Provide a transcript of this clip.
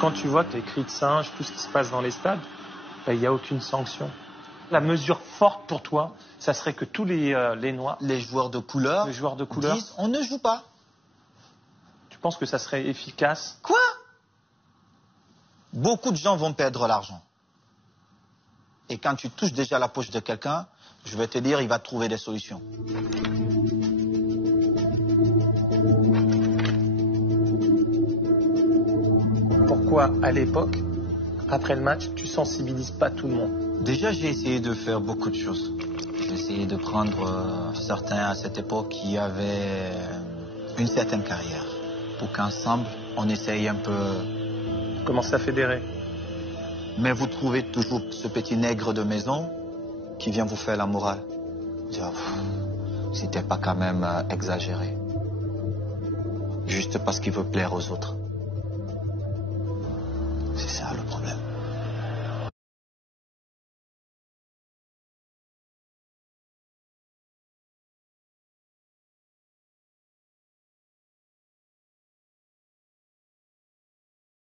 Quand tu vois tes cris de singe, tout ce qui se passe dans les stades, il n'y a aucune sanction. La mesure forte pour toi, ça serait que tous les Noirs, les joueurs de couleur, disent on ne joue pas. Tu penses que ça serait efficace? Quoi? Beaucoup de gens vont perdre l'argent. Et quand tu touches déjà la poche de quelqu'un, je vais te dire, il va trouver des solutions. Pourquoi, à l'époque, après le match, tu sensibilises pas tout le monde? Déjà, j'ai essayé de faire beaucoup de choses. J'ai essayé de prendre certains à cette époque qui avaient une certaine carrière, pour qu'ensemble, on essaye un peu... Commencer à fédérer. Mais vous trouvez toujours ce petit nègre de maison qui vient vous faire la morale. Dire, c'était pas quand même exagéré. Juste parce qu'il veut plaire aux autres.